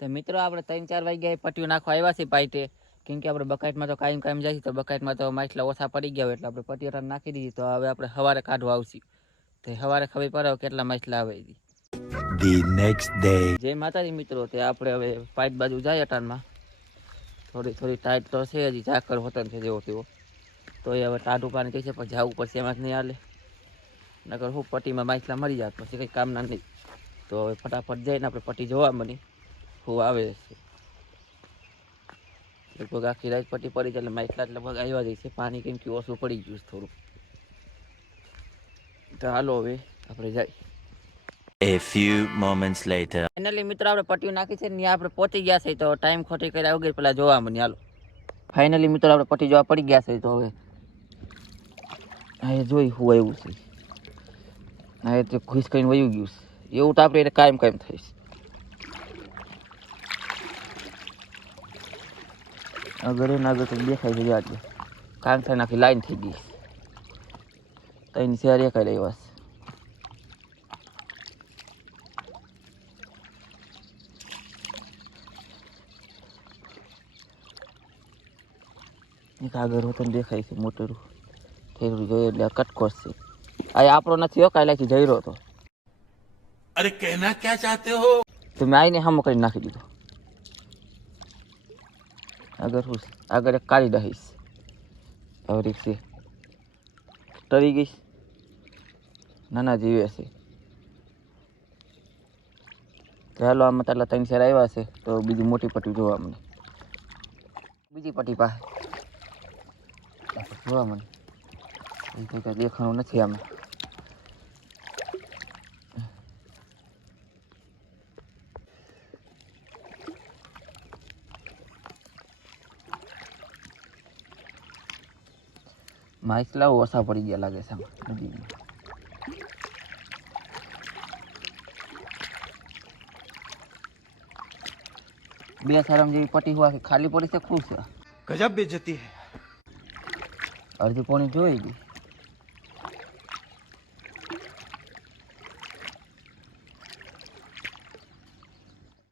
તો મિત્રો આપણે ત્રણ ચાર વાગ્યાએ પટ્ટીઓ નાખવા આવ્યા છે પાઇટે. કેમ કે આપણે બકાઈટમાં તો કાયમ કાયમ જાય તો બકાઈટમાં તો માછલા ઓછા પડી ગયા હોય એટલે આપણે પટ્ટીઓ તો નાખી દીધી. તો હવે આપણે સવારે કાઢવા આવશી. તો સવારે ખબર પડે કેટલા માછલા આવે The next જય માતાજી મિત્રો તે આપણે હવે પાઇટ બાજુ જાય અટાણમાં. થોડી થોડી ટાઈટ તો છે હજી ઝાકર હોતન છે જેવો તેવો. તો એ હવે ટાઢું પાણી કહે છે પણ જવું પડશે એમાં જ નહીં હાલે. નકર હું પટ્ટીમાં માછલા મરી જાય પછી કંઈ કામના નહીં. તો હવે ફટાફટ જઈને આપણે પટ્ટી જોવા મળી. હું આવે છે. લગભગ આખી રાત પટ્ટી પડી છે એટલે માઇકલા લગભગ આવ્યા જાય છે. પાણી કેમ કે ઓછું પડી ગયું છે થોડું તો હાલો હવે આપણે જાય. A few moments later. Finally મિત્રો આપણે પટ્ટીઓ નાખી છે ને આપણે પહોંચી ગયા છે. તો ટાઈમ ખોટી કર્યા વગર પેલા જોવા મને હાલો. ફાઇનલી મિત્રો આપણે પટ્ટી જોવા પડી ગયા છે તો હવે. હા એ જોઈ હું આવ્યું છે. હા એ તો ખુશ કરીને વયું ગયું છે. એવું તો આપણે એને કાયમ કાયમ થઈશ ઘરે ને આગળ કંઈક દેખાય છે આજે કાંઠા નાખી લાઈન થઈ ગઈ ત્રણ શેર એકાઈ લઈ બસ એક આગળ હોતો દેખાય છે મોટરું ઠેરું જોઈએ એટલે કટકોટ છે આ આપણો નથી હો કાલે લાખી જઈ રહ્યો હતો અરે કહેના ક્યાં ચાહતે હો તો મેં આઈને હમ કરી નાખી દીધો આગળ હું આગળ કાળી દહીશ. હવે રીક્ષે તરી ગઈશ. નાના જીવે છે ચાલો આમાં તાલા ત્રણ શેર આવ્યા છે, તો બીજી મોટી પટ્ટી જોવા મને બીજી પટ્ટી પાસે. જોવા મને દેખાણું નથી આમાં. માછલા ઓછા પડી ગયા લાગે છે નદીમાં. બે સારામ જેવી પટી હોવાથી ખાલી પડી છે ખુશ ગજબ બે જતી હે. અડધી પોણી જોઈ ગઈ.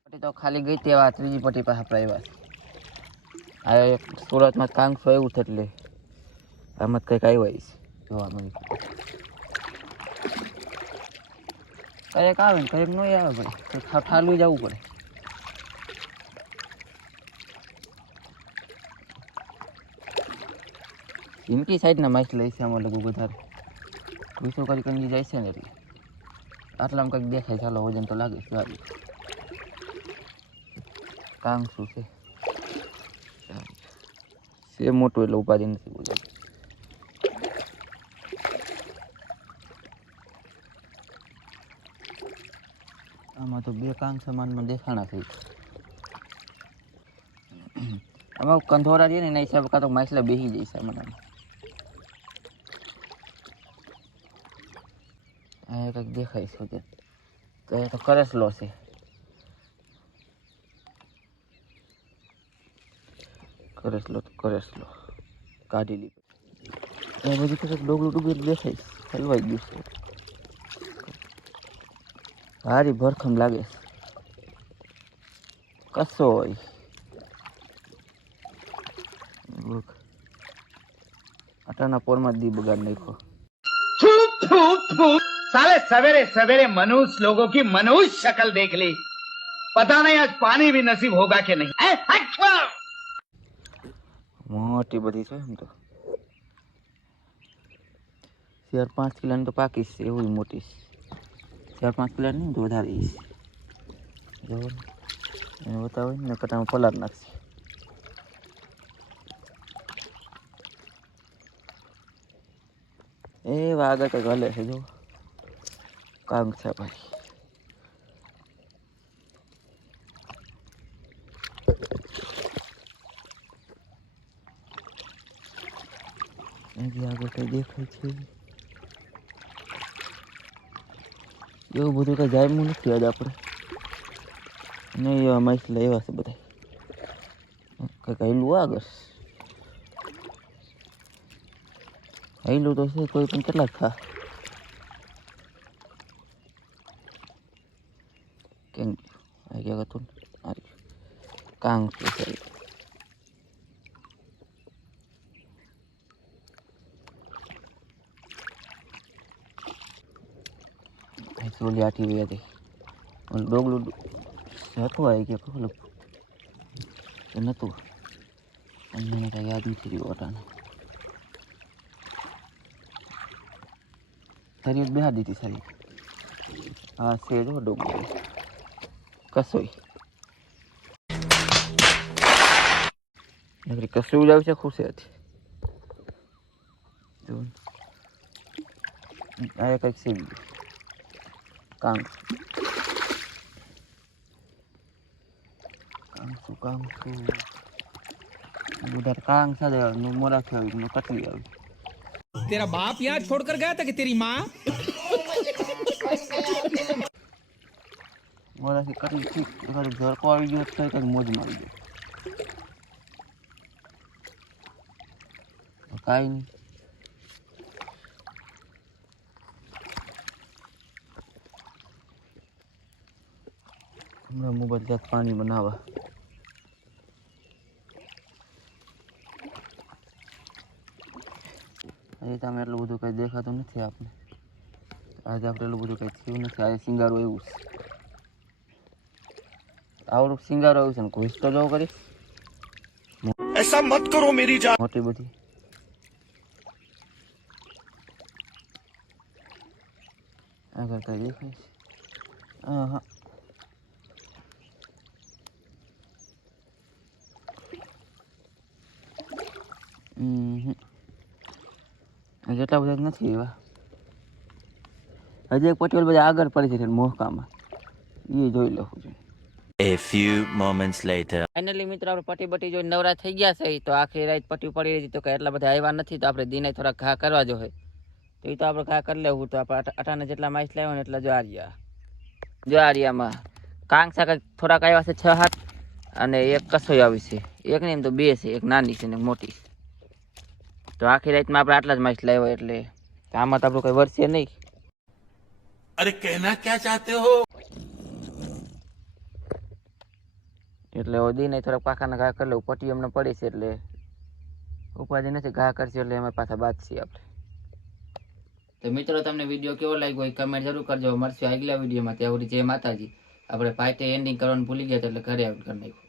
પટી તો ખાલી ગઈ તેવા ત્રીજી પટી પાસે પ્રાઇવાસ આ સુરતમાં કાંગ સો એવું છે આમાં જ કંઈક આવ્યા છે. જોવા મળ્યું કયેક આવે ને? કંઈક નહીં આવે ભાઈ. ઠાલવી જવું પડે. હિમકી સાઈડના માછલા છે આમાં લગભગ વધારે. વીસો કરી કંગી જાય છે ને એટલે. આટલામાં કંઈક દેખાય, ચાલો, વજન તો લાગે કામ શું છે? મોટું એટલે ઉપાધિ નથી બોલું આમાં તો બે કાંગ સમાનમાં દેખાણા થઈ આમાં કંધોરા રહીએ ને એના હિસાબે કાં તો માછલા બેસી જાય છે આમાં આ કંઈક દેખાય છે વગર. તો એ તો કરસલો છે કરસલો તો કરસલો કાઢી લીધો એ બધી કંઈક ડોગલું ડૂબેલું દેખાય છે હલવાઈ ગયું છે ભારી ભરખમ લાગે છે કસો હોય ભૂખ આટાના પોરમાં જ દી બગાડ નાખ્યો साले सवेरे सवेरे मनुष्य लोगों की मनुष्य शक्ल देख ली पता नहीं आज पानी भी नसीब होगा कि नहीं ऐ, अच्छा! મોટી બધી છે એમ તો ચાર પાંચ કિલોની તો પાકી છે એવું મોટી છે ચાર પાંચ પ્લેટ નહીં, તો વધારે છે. બરાબર એને બતાવે ને કટામાં પલાર નાખશે. એ આગળ કંઈક હલે છે જો કાંગ છે ભાઈ. આગળ કઈ દેખાય છે. એવું બધું કઈ જામ્યું નથી આજ આપણે નહીં એવા માછલા એવા છે બધા કંઈક હૈલું આગળ હૈલું તો છે કોઈ પણ કેટલાક થા કેમ આ ગયા હતું ને આ રહ્યું. કાંગ છે સોલી આઠી વી હતી ઓલું ડોગલું હતું આવી કે પેલું એ નહોતું પણ મને કાંઈ યાદ નથી રહ્યું ઓટાને શરીર બેહા દીધી શરીર હા છે જો ડોગલું કસોઈ નકરી કસું જ આવશે ખુશી હતી જો આ કંઈક સીવી Kang. Kangsu kangsu. उधर कांग सा दे नुमो रखे नुमो कट लिया तेरा बाप यहाँ छोड़कर गया था कि तेरी माँ मोरा से कट ठीक अगर घर को आई जो तो तक मार दे काई नहीं હમણાં મોબાઈલ જાત પાણી બનાવવા આજે તમે એટલું બધું કંઈ દેખાતું નથી આપણે આજે આપણે એટલું બધું કંઈ થયું નથી આજે સિંગારું એવું છે આવડું સિંગારો આવ્યું છે ને ઘૂસ તો જોવો કરી ऐसा मत करो मेरी जान મોટી બધી આગળ કઈ દેખાય છે હા હા જેટલા બધા નથી એવા. હજી એક પટેલ બધા આગળ પડી છે મોહકામાં. એ જોઈ લઉં છું. A few moments later. Finally મિત્રો આપણે પટ્ટી બટી જોઈને નવરા થઈ ગયા છે. તો આખી રાત પટી પડી રહી તો કે એટલા બધા આવ્યા નથી તો આપણે દિને થોડા ઘા કરવા જોઈએ તો એ તો આપણે ઘા કરી લેવું. તો આપણે અઠાને જેટલા માઇસ લાવ્યો ને એટલા જો આર્યા. જો આર્યામાં. કાંગ શાક થોડાક આવ્યા છે છ હાથ અને એક કસોઈ આવી છે. એક નહીં એમ તો બે છે એક નાની છે ને મોટી મોટી જો આખી રાતમાં આપણે આટલા જ માછલી લાવ્યો એટલે આમાં તો આપણું કંઈ વરસે નહીં. અરે કહેના ક્યાં ચાહતે હો? એટલે ઓદી નહીં થોડાક પાકાના ઘા કરી લઉં. પટ્ટી અમને પડી છે એટલે ઉપાધિ નથી ઘા કરશે એટલે અમે પાછા બાંધશી આપણે. તો મિત્રો તમને વીડિયો કેવો લાગ્યો હોય કમેન્ટ જરૂર કરજો. મળશું આગલા વિડીયોમાં. ત્યાં સુધી જય માતાજી. આપણે પાર્ટી એન્ડિંગ કરવાનું ભૂલી ગયા એટલે ઘરે આઉટ કરી નાખ્યું.